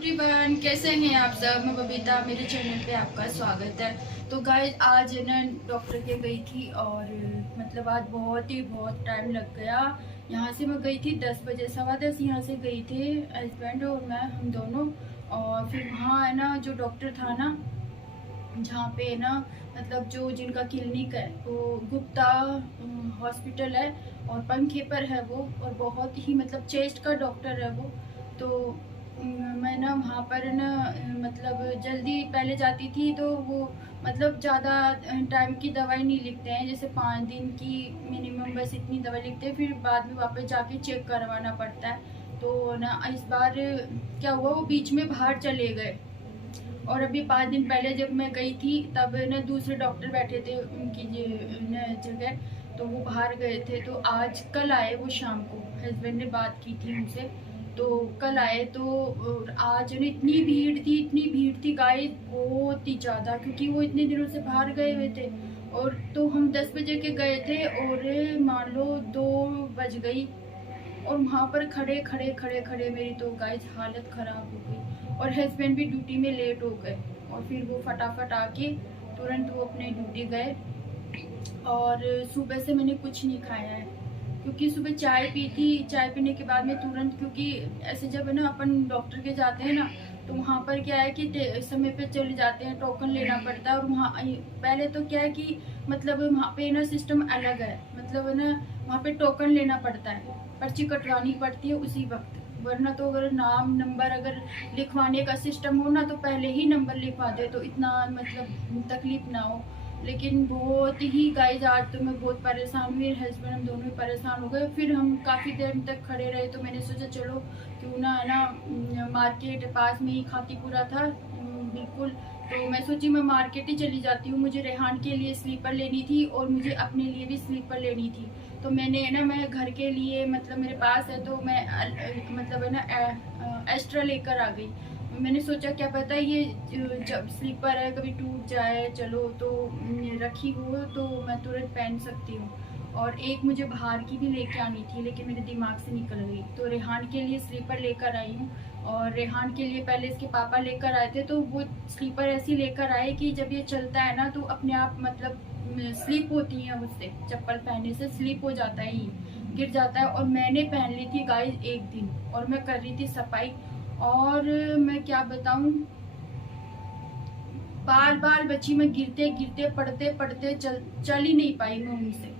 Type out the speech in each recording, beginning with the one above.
Everyone, कैसे हैं आप सब। मैं बबीता, मेरे चैनल पे आपका स्वागत है। तो गाइस आज ना डॉक्टर के गई थी और मतलब आज बहुत टाइम लग गया। यहाँ से मैं गई थी 10 बजे, 10:15 यहाँ से गई थे हस्बैंड और मैं, हम दोनों। और फिर वहाँ है ना जो डॉक्टर था ना, जहाँ पे है ना मतलब जो जिनका क्लिनिक है वो गुप्ता हॉस्पिटल है और पंखे पर है वो, और बहुत ही मतलब चेस्ट का डॉक्टर है वो। तो मैं ना वहाँ पर ना मतलब जल्दी पहले जाती थी तो वो मतलब ज़्यादा टाइम की दवाई नहीं लिखते हैं, जैसे 5 दिन की मिनिमम बस इतनी दवाई लिखते हैं, फिर बाद में वापस जाके चेक करवाना पड़ता है। तो ना इस बार क्या हुआ, वो बीच में बाहर चले गए और अभी 5 दिन पहले जब मैं गई थी तब ना दूसरे डॉक्टर बैठे थे उनकी जगह, तो वो बाहर गए थे। तो आज कल आए वो शाम को, हस्बैंड ने बात की थी उनसे, तो कल आए। तो आज ना इतनी भीड़ थी गाइस, बहुत ही ज़्यादा, क्योंकि वो इतने दिनों से बाहर गए हुए थे। और तो हम 10 बजे के गए थे और मान लो 2 बज गई, और वहाँ पर खड़े मेरी तो गाइस हालत ख़राब हो गई। और हस्बैंड भी ड्यूटी में लेट हो गए और फिर वो फटाफट आके तुरंत वो अपने ड्यूटी गए। और सुबह से मैंने कुछ नहीं खाया है, क्योंकि सुबह चाय पी थी। चाय पीने के बाद में तुरंत, क्योंकि ऐसे जब है ना अपन डॉक्टर के जाते हैं ना, तो वहाँ पर क्या है कि समय पे चले जाते हैं, टोकन लेना पड़ता है। और वहाँ पहले तो क्या है कि मतलब वहाँ पे ना सिस्टम अलग है, मतलब है ना वहाँ पे टोकन लेना पड़ता है, पर्ची कटवानी पड़ती है उसी वक्त। वरना तो अगर नाम नंबर अगर लिखवाने का सिस्टम हो ना, तो पहले ही नंबर लिखवा दे तो इतना मतलब तकलीफ ना हो। लेकिन बहुत ही गाइस आज तो मैं बहुत परेशान हुई, हस्बैंड हम दोनों ही परेशान हो गए। फिर हम काफ़ी देर तक खड़े रहे, तो मैंने सोचा चलो क्यों ना है ना मार्केट पास में ही खातीपुरा था बिल्कुल। तो मैं सोची मैं मार्केट ही चली जाती हूँ, मुझे रेहान के लिए स्लीपर लेनी थी और मुझे अपने लिए भी स्लीपर लेनी थी। तो मैंने है ना, मैं घर के लिए मतलब मेरे पास है, तो मैं मतलब है ना एक्स्ट्रा लेकर आ गई। मैंने सोचा क्या पता ये जब स्लीपर है कभी टूट जाए, चलो तो रखी हो तो मैं तुरंत पहन सकती हूँ। और एक मुझे बाहर की भी लेके आनी थी, लेकिन मेरे दिमाग से निकल गई। तो रेहान के लिए स्लीपर लेकर आई हूँ। और रेहान के लिए पहले इसके पापा लेकर आए थे, तो वो स्लीपर ऐसी लेकर आए कि जब ये चलता है ना तो अपने आप मतलब स्लिप होती है, उससे चप्पल पहनने से स्लिप हो जाता है, ही गिर जाता है। और मैंने पहन ली थी गाइस एक दिन, और मैं कर रही थी सफाई, और मैं क्या बताऊं, बार बची मैं गिरते गिरते पड़ते चल ही नहीं पाई मैं उनसे।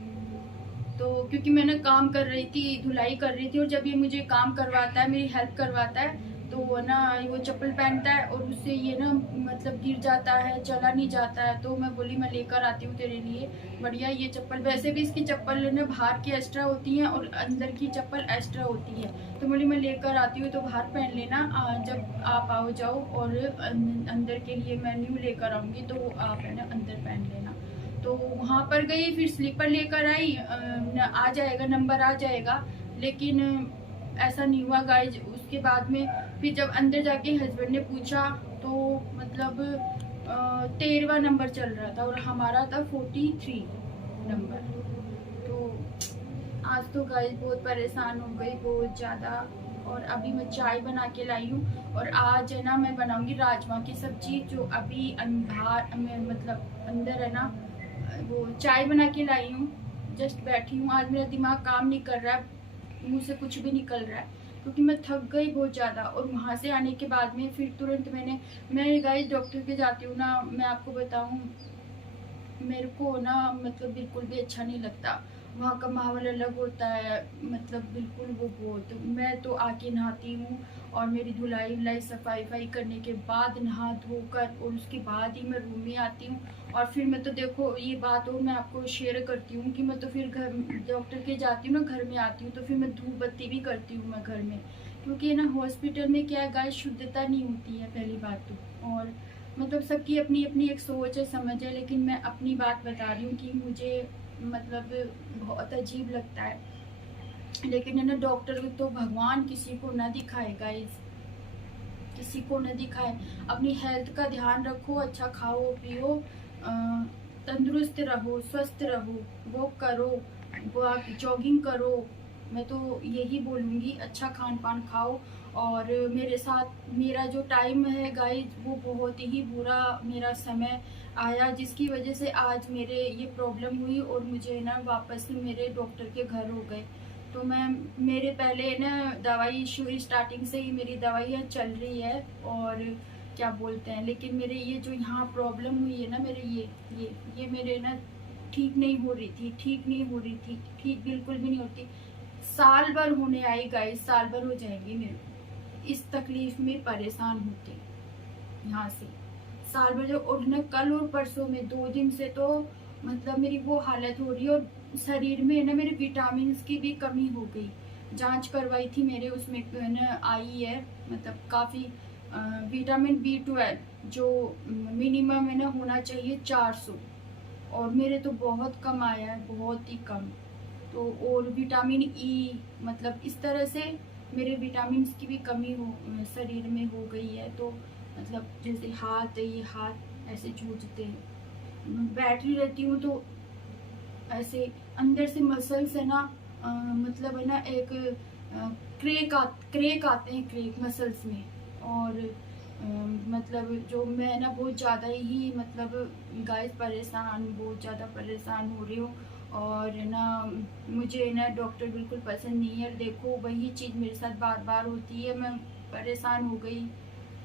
तो क्योंकि मैं ना काम कर रही थी, धुलाई कर रही थी, और जब ये मुझे काम करवाता है, मेरी हेल्प करवाता है, तो ना वो चप्पल पहनता है और उससे ये ना मतलब गिर जाता है, चला नहीं जाता है। तो मैं बोली मैं लेकर आती हूँ तेरे लिए बढ़िया ये चप्पल। वैसे भी इसकी चप्पल ना बाहर की एक्स्ट्रा होती है और अंदर की चप्पल एक्स्ट्रा होती है। तो बोली मैं लेकर आती हूँ, तो बाहर पहन लेना, जब आप आओ जाओ, और अंदर के लिए मैं न्यू लेकर आऊँगी, तो आप है ना अंदर पहन लेना। तो वहाँ पर गई, फिर स्लीपर लेकर आई, आ जाएगा नंबर आ जाएगा, लेकिन ऐसा नहीं हुआ गाइज। उसके बाद में फिर जब अंदर जाके हस्बैंड ने पूछा, तो मतलब 13वां नंबर चल रहा था और हमारा था 43 नंबर। तो आज तो गाइज बहुत परेशान हो गई, बहुत ज़्यादा। और अभी मैं चाय बना के लाई हूँ, और आज है ना मैं बनाऊंगी राजमा की सब्जी, जो अभी अंधार में मतलब अंदर है ना, वो चाय बना के लाई हूँ। जस्ट बैठी हूँ, आज मेरा दिमाग काम नहीं कर रहा है, मुंह से कुछ भी निकल रहा है, क्योंकि मैं थक गई बहुत ज़्यादा। और वहाँ से आने के बाद में फिर तुरंत मैं गाइस डॉक्टर के जाती हूँ ना, मैं आपको बताऊँ, मेरे को ना मतलब बिल्कुल भी अच्छा नहीं लगता। वहाँ का माहौल अलग होता है, मतलब बिल्कुल वो बहुत, मैं तो आके नहाती हूँ, और मेरी धुलाई वुलाई सफाई वफाई करने के बाद नहा धोकर, और उसके बाद ही मैं रूम में आती हूँ। और फिर मैं तो देखो ये बात हो, मैं आपको शेयर करती हूँ कि मैं तो फिर घर डॉक्टर के जाती हूँ ना, घर में आती हूँ तो फिर मैं धूप बत्ती भी करती हूँ मैं घर में, क्योंकि ना हॉस्पिटल में क्या है गाइस, शुद्धता नहीं होती है पहली बात तो। और मतलब सबकी अपनी अपनी एक सोच है, समझ है, लेकिन मैं अपनी बात बता रही हूँ कि मुझे मतलब बहुत अजीब लगता है। लेकिन है ना डॉक्टर तो भगवान किसी को ना दिखाए गाइस, किसी को न दिखाए। अपनी हेल्थ का ध्यान रखो, अच्छा खाओ पियो, तंदुरुस्त रहो, स्वस्थ रहो, वॉक करो, जॉगिंग करो। मैं तो यही बोलूँगी, अच्छा खान पान खाओ, और मेरे साथ मेरा जो टाइम है गाइज वो बहुत ही बुरा मेरा समय आया, जिसकी वजह से आज मेरे ये प्रॉब्लम हुई और मुझे ना वापस से मेरे डॉक्टर के घर हो गए। तो मैं मेरे पहले ना दवाई शुरू स्टार्टिंग से ही मेरी दवाइयाँ चल रही है और क्या बोलते हैं, लेकिन मेरे ये जो यहाँ प्रॉब्लम हुई है ना, मेरे ये मेरे ना ठीक नहीं हो रही थी, ठीक नहीं हो रही थी, ठीक बिल्कुल भी नहीं होती। साल भर होने आई गाइस, साल भर हो जाएगी मेरे को इस तकलीफ में परेशान होते यहाँ से, साल भर। और न कल और परसों में 2 दिन से तो मतलब मेरी वो हालत हो रही है, और शरीर में ना मेरे विटामिन की भी कमी हो गई। जांच करवाई थी मेरे, उसमें ना आई है मतलब काफ़ी विटामिन B12 जो मिनिमम है ना होना चाहिए 400, और मेरे तो बहुत कम आया है, बहुत ही कम। तो और विटामिन ई मतलब इस तरह से मेरे विटामिन की भी कमी हो शरीर में हो गई है। तो मतलब जैसे हाथ है, ये हाथ ऐसे जूझते हैं, बैठी रहती हूँ तो ऐसे अंदर से मसल्स है ना मतलब है ना एक क्रेक आते हैं, क्रेक मसल्स में। और मतलब जो मैं ना बहुत ज़्यादा ही मतलब गाइस परेशान, बहुत ज़्यादा परेशान हो रही हूँ। और ना मुझे ना डॉक्टर बिल्कुल पसंद नहीं है। देखो वही चीज़ मेरे साथ बार बार होती है, मैं परेशान हो गई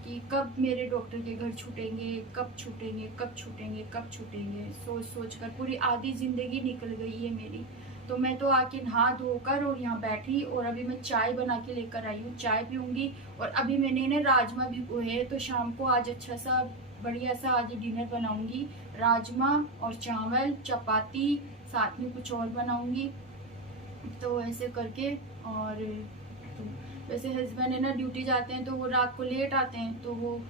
कि कब मेरे डॉक्टर के घर छूटेंगे, कब छूटेंगे, कब छूटेंगे, कब छूटेंगे, सोच सोच कर पूरी आधी ज़िंदगी निकल गई है मेरी। तो मैं तो आके नहा धोकर और यहाँ बैठी, और अभी मैं चाय बना के लेकर आई हूँ, चाय पीऊँगी। और अभी मैंने ना राजमा भिगोए हैं, तो शाम को आज अच्छा सा बढ़िया सा आज डिनर बनाऊँगी, राजमा और चावल, चपाती, साथ में कुछ और बनाऊँगी। तो ऐसे करके। और तो वैसे हस्बैंड है ना ड्यूटी जाते हैं तो वो रात को लेट आते हैं, तो वो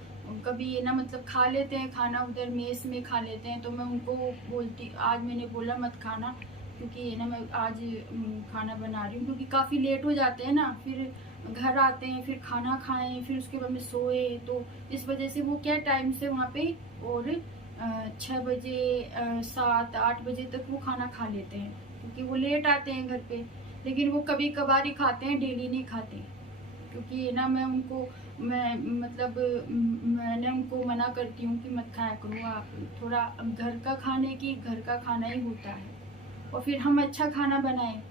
कभी है ना मतलब खा लेते हैं खाना उधर मेस में खा लेते हैं। तो मैं उनको बोलती, आज मैंने बोला मत खाना, क्योंकि है ना मैं आज खाना बना रही हूँ, क्योंकि काफ़ी लेट हो जाते हैं ना, फिर घर आते हैं, फिर खाना खाएं, फिर उसके बाद में सोए। तो इस वजह से वो क्या टाइम से वहाँ पे, और 6 बजे 7-8 बजे तक वो खाना खा लेते हैं, क्योंकि वो लेट आते हैं घर पे। लेकिन वो कभी कभार ही खाते हैं, डेली नहीं खाते, क्योंकि ना मैं उनको मैं मतलब मैंने उनको मना करती हूँ कि मत खाया करो आप, थोड़ा घर का खाने की घर का खाना ही होता है। और फिर हम अच्छा खाना बनाए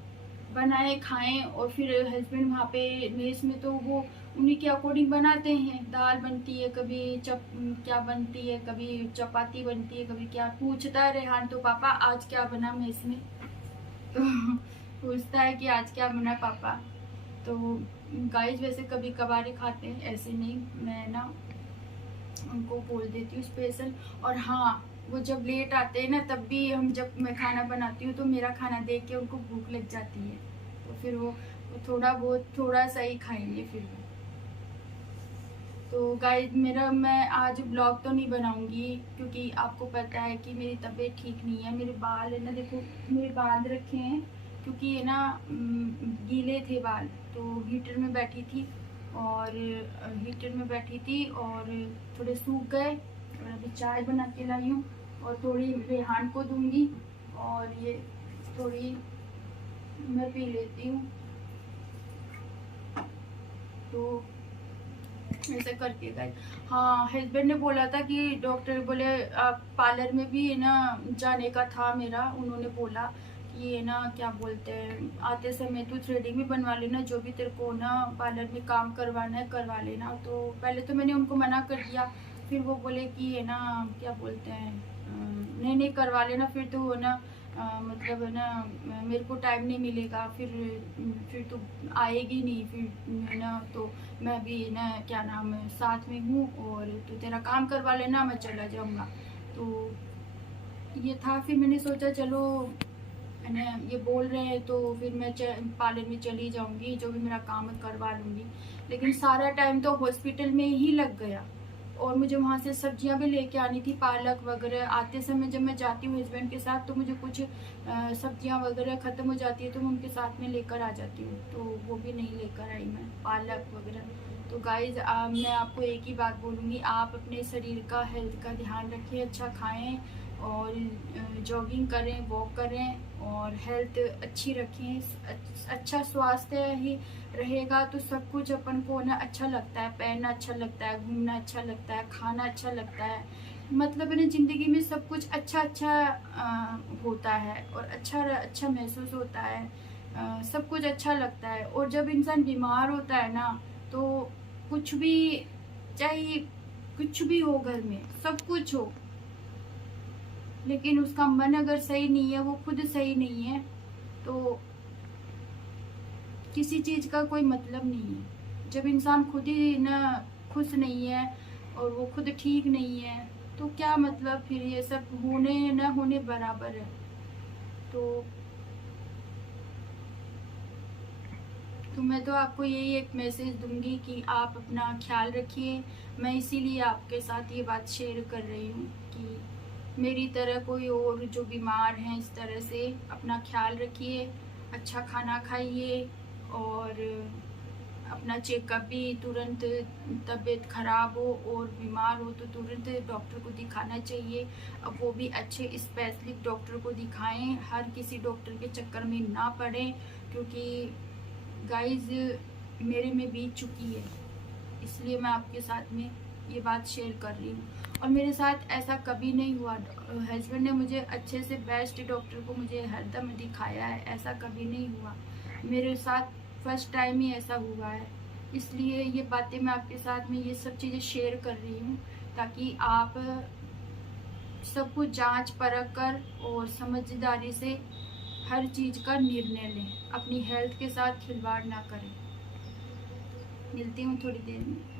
खाएं। और फिर हस्बैंड वहाँ पे मेस में तो वो उन्हीं के अकॉर्डिंग बनाते हैं, दाल बनती है, कभी क्या बनती है, कभी चपाती बनती है, कभी क्या। पूछता है रेहान तो पापा आज क्या बना मेस में, तो पूछता है कि आज क्या बना पापा। तो गाइस वैसे कभी कभार ही खाते हैं, ऐसे नहीं, मैं ना उनको बोल देती हूँ स्पेशल। और हाँ, वो जब लेट आते हैं ना तब भी जब मैं खाना बनाती हूँ तो मेरा खाना देख के उनको भूख लग जाती है, तो फिर वो थोड़ा सा ही खाएंगे फिर वो। तो गाइस मैं आज ब्लॉग तो नहीं बनाऊंगी, क्योंकि आपको पता है कि मेरी तबीयत ठीक नहीं है। मेरे बाल है ना, देखो मेरे बांध रखे हैं, क्योंकि है ना गीले थे बाल, तो हीटर में बैठी थी, और थोड़े सूख गए। और अभी चाय बना के लाई हूँ, और थोड़ी रेहान को दूंगी, और ये थोड़ी मैं पी लेती हूँ। तो ऐसे करके गए। हाँ, हस्बैंड ने बोला था कि डॉक्टर बोले पार्लर में भी है ना जाने का था मेरा। उन्होंने बोला कि ये ना क्या बोलते हैं, आते समय तू थ्रेडिंग भी बनवा लेना, जो भी तेरे को ना पार्लर में काम करवाना है करवा लेना। तो पहले तो मैंने उनको मना कर दिया, फिर वो बोले कि है ना क्या बोलते हैं नहीं नहीं करवा लेना, फिर तो है ना मतलब है ना मेरे को टाइम नहीं मिलेगा, फिर तो आएगी नहीं, फिर है ना तो मैं भी ना क्या नाम है साथ में हूँ, और तो तेरा काम करवा लेना, मैं चला जाऊँगा। तो ये था, फिर मैंने सोचा चलो है ना ये बोल रहे हैं तो फिर मैं पार्लर में चली जाऊँगी, जो भी मेरा काम है करवा लूँगी। लेकिन सारा टाइम तो हॉस्पिटल में ही लग गया, और मुझे वहाँ से सब्जियाँ भी लेके आनी थी, पालक वगैरह। आते समय जब मैं जाती हूँ हस्बैंड के साथ, तो मुझे कुछ सब्जियाँ वगैरह ख़त्म हो जाती है, तो मैं उनके साथ में लेकर आ जाती हूँ, तो वो भी नहीं लेकर आई मैं पालक वगैरह। तो गाइज़ मैं आपको एक ही बात बोलूँगी, आप अपने शरीर का हेल्थ का ध्यान रखें, अच्छा खाएँ, और जॉगिंग करें, वॉक करें और हेल्थ अच्छी रखें। अच्छा स्वास्थ्य ही रहेगा तो सब कुछ अपन को ना अच्छा लगता है, पहनना अच्छा लगता है, घूमना अच्छा लगता है, खाना अच्छा लगता है। मतलब है ना, ज़िंदगी में सब कुछ अच्छा अच्छा होता है और अच्छा अच्छा महसूस होता है। सब कुछ अच्छा लगता है। और जब इंसान बीमार होता है ना, तो कुछ भी, चाहे कुछ भी हो घर में, सब कुछ हो, लेकिन उसका मन अगर सही नहीं है, वो खुद सही नहीं है, तो किसी चीज़ का कोई मतलब नहीं है। जब इंसान खुद ही ना खुश नहीं है और वो खुद ठीक नहीं है, तो क्या मतलब, फिर ये सब होने ना होने बराबर है। तो मैं तो आपको यही एक मैसेज दूंगी कि आप अपना ख्याल रखिए। मैं इसीलिए आपके साथ ये बात शेयर कर रही हूँ कि मेरी तरह कोई और जो बीमार हैं, इस तरह से अपना ख्याल रखिए, अच्छा खाना खाइए और अपना चेकअप भी तुरंत, तबीयत ख़राब हो और बीमार हो तो तुरंत डॉक्टर को दिखाना चाहिए। अब वो भी अच्छे स्पेशलिस्ट डॉक्टर को दिखाएं, हर किसी डॉक्टर के चक्कर में ना पड़ें, क्योंकि गाइस मेरे में बीत चुकी है, इसलिए मैं आपके साथ में ये बात शेयर कर रही हूँ। और मेरे साथ ऐसा कभी नहीं हुआ। हस्बैंड ने मुझे अच्छे से बेस्ट डॉक्टर को मुझे हरदम दिखाया है, ऐसा कभी नहीं हुआ मेरे साथ, फर्स्ट टाइम ही ऐसा हुआ है। इसलिए ये बातें मैं आपके साथ में, ये सब चीज़ें शेयर कर रही हूँ ताकि आप सब कुछ जांच परख कर और समझदारी से हर चीज़ का निर्णय लें, अपनी हेल्थ के साथ खिलवाड़ ना करें। मिलती हूँ थोड़ी देर में।